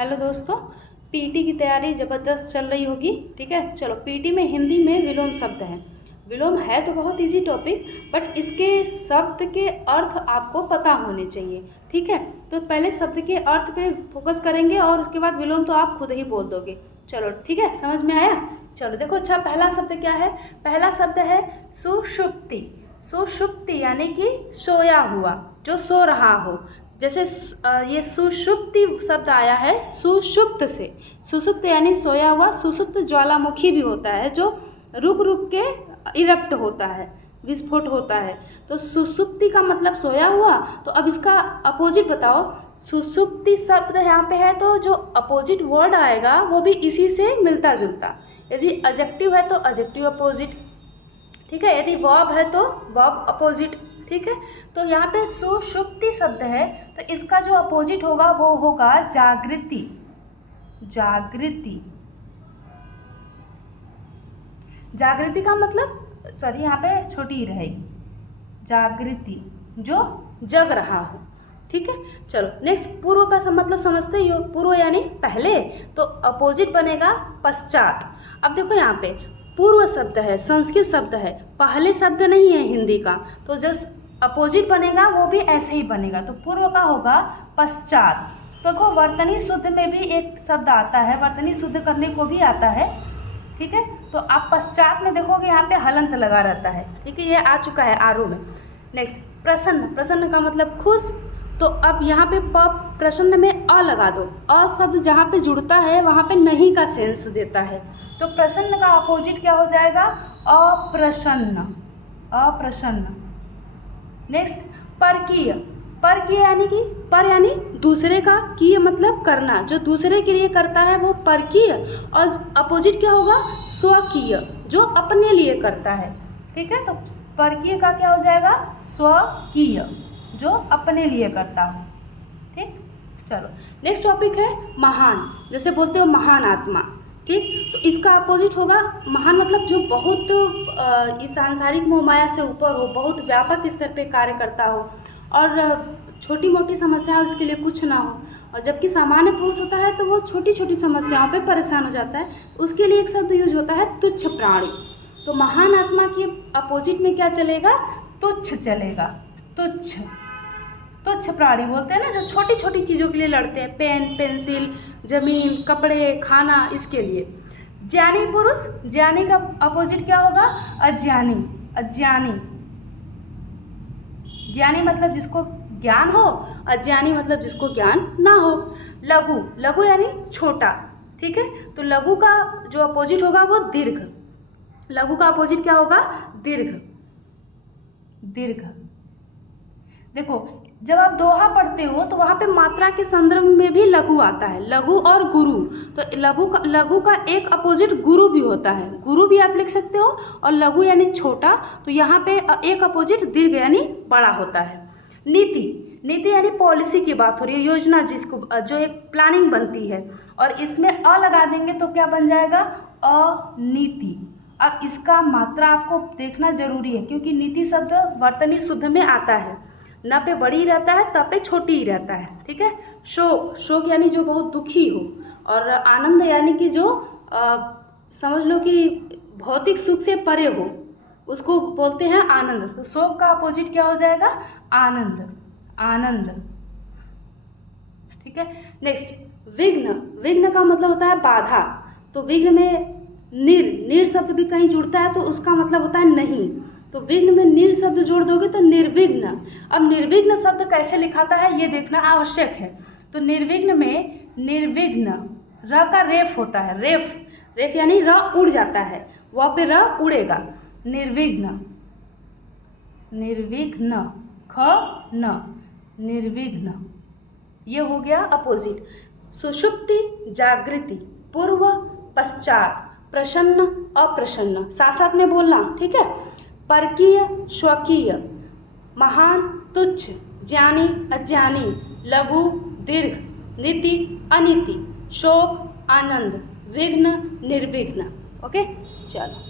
Hello दोस्तों, PT की तैयारी ज़बरदस्त चल रही होगी। ठीक है, चलो पीटी में हिंदी में विलोम शब्द है। विलोम है तो बहुत इजी टॉपिक, बट इसके शब्द के अर्थ आपको पता होने चाहिए। ठीक है, तो पहले शब्द के अर्थ पे फोकस करेंगे और उसके बाद विलोम तो आप खुद ही बोल दोगे। चलो ठीक है, समझ में आया। चलो देखो, अच्छा पहला शब्द क्या है। पहला शब्द है सुषुप्ति। सुषुप्ति यानी कि सोया हुआ, जो सो रहा हो। जैसे ये सुषुप्ति शब्द आया है सुषुप्त से। सुषुप्त यानी सोया हुआ। सुषुप्त ज्वालामुखी भी होता है, जो रुक रुक के इरप्ट होता है, विस्फोट होता है। तो सुषुप्ति का मतलब सोया हुआ। तो अब इसका अपोजिट बताओ। सुषुप्ति शब्द यहाँ पे है, तो जो अपोजिट वर्ड आएगा वो भी इसी से मिलता जुलता। यदि एडजेक्टिव है तो एडजेक्टिव अपोजिट, ठीक है। यदि वर्ब है तो वर्ब अपोजिट, ठीक है। तो यहाँ पे सुषुप्ति शब्द है, तो इसका जो अपोजिट होगा वो होगा जागृति। जागृति, जागृति का मतलब सॉरी यहाँ पे छोटी ही रहेगी। जागृति, जो जग रहा हो। ठीक है, चलो नेक्स्ट। पूर्व का मतलब समझते ही हो। पूर्व यानी पहले, तो अपोजिट बनेगा पश्चात। अब देखो यहाँ पे पूर्व शब्द है, संस्कृत शब्द है, पहले शब्द नहीं है हिंदी का, तो जो अपोजिट बनेगा वो भी ऐसे ही बनेगा। तो पूर्व का होगा पश्चात। तो देखो वर्तनी शुद्ध में भी एक शब्द आता है, वर्तनी शुद्ध करने को भी आता है। ठीक है, तो आप पश्चात में देखोगे यहाँ पे हलंत लगा रहता है। ठीक है, ये आ चुका है आरो में। नेक्स्ट प्रसन्न। प्रसन्न का मतलब खुश। तो अब यहाँ पे प्रसन्न में अ लगा दो। अ शब्द जहाँ पे जुड़ता है वहाँ पे नहीं का सेंस देता है। तो प्रसन्न का अपोजिट क्या हो जाएगा? अप्रसन्न। अप्रसन्न। नेक्स्ट परकीय। परकीय यानी कि पर यानी दूसरे का, कीय मतलब करना, जो दूसरे के लिए करता है वो परकीय। और अपोजिट क्या होगा? स्वकीय, जो अपने लिए करता है। ठीक है, तो परकीय का क्या हो जाएगा? स्वकीय, जो अपने लिए करता हो। ठीक, चलो नेक्स्ट टॉपिक है महान। जैसे बोलते हो महान आत्मा। ठीक, तो इसका अपोजिट होगा महान मतलब जो बहुत इस सांसारिक मोह माया से ऊपर हो, बहुत व्यापक स्तर पे कार्य करता हो और छोटी मोटी समस्याएं उसके लिए कुछ ना हो। और जबकि सामान्य पुरुष होता है तो वो छोटी छोटी समस्याओं पे परेशान हो जाता है, उसके लिए एक शब्द यूज होता है तुच्छ प्राणी। तो महान आत्मा के अपोजिट में क्या चलेगा? तुच्छ चलेगा। तुच्छ, तुच्छ प्राणी बोलते हैं ना, जो छोटी छोटी चीज़ों के लिए लड़ते हैं, पेन, पेंसिल, जमीन, कपड़े, खाना, इसके लिए। ज्ञानी पुरुष। ज्ञानी का अपोजिट क्या होगा? अज्ञानी। अज्ञानी, ज्ञानी मतलब जिसको ज्ञान हो, अज्ञानी मतलब जिसको ज्ञान ना हो। लघु। लघु यानी छोटा। ठीक है, तो लघु का जो अपोजिट होगा वो दीर्घ। लघु का अपोजिट क्या होगा? दीर्घ। दीर्घ। देखो जब आप दोहा पढ़ते हो तो वहाँ पे मात्रा के संदर्भ में भी लघु आता है, लघु और गुरु। तो लघु का एक अपोजिट गुरु भी होता है, गुरु भी आप लिख सकते हो। और लघु यानी छोटा, तो यहाँ पे एक अपोजिट दीर्घ यानी बड़ा होता है। नीति। नीति यानी पॉलिसी की बात हो रही है, योजना, जिसको जो एक प्लानिंग बनती है। और इसमें अ लगा देंगे तो क्या बन जाएगा? अनीति। अब इसका मात्रा आपको देखना जरूरी है, क्योंकि नीति शब्द वर्तनी शुद्ध में आता है। न पे बड़ी रहता है, त पे छोटी ही रहता है। ठीक है। शोक। शोक यानी जो बहुत दुखी हो। और आनंद यानी कि जो समझ लो कि भौतिक सुख से परे हो, उसको बोलते हैं आनंद। तो शोक का अपोजिट क्या हो जाएगा? आनंद। आनंद। ठीक है, नेक्स्ट विघ्न। विघ्न का मतलब होता है बाधा। तो विघ्न में निर शब्द भी कहीं जुड़ता है, तो उसका मतलब होता है नहीं। तो विघ्न में निर शब्द जोड़ दोगे तो निर्विघ्न। अब निर्विघ्न शब्द कैसे लिखाता है ये देखना आवश्यक है। तो निर्विघ्न में निर्विघ्न, र का रेफ होता है। रेफ, रेफ यानी र उड़ जाता है, वहाँ पे र उड़ेगा। निर्विघ्न। निर्विघ्न, ख न, निर्विघ्न। ये हो गया अपोजिट। सुषुप्ति, जागृति, पूर्व, पश्चात, प्रसन्न, अप्रसन्न, साथ साथ में बोलना। ठीक है। परकीय, स्वकीय, महान, तुच्छ, ज्ञानी, अज्ञानी, लघु, दीर्घ, नीति, अनीति, शोक, आनंद, विघ्न, निर्विघ्न। ओके, चलो।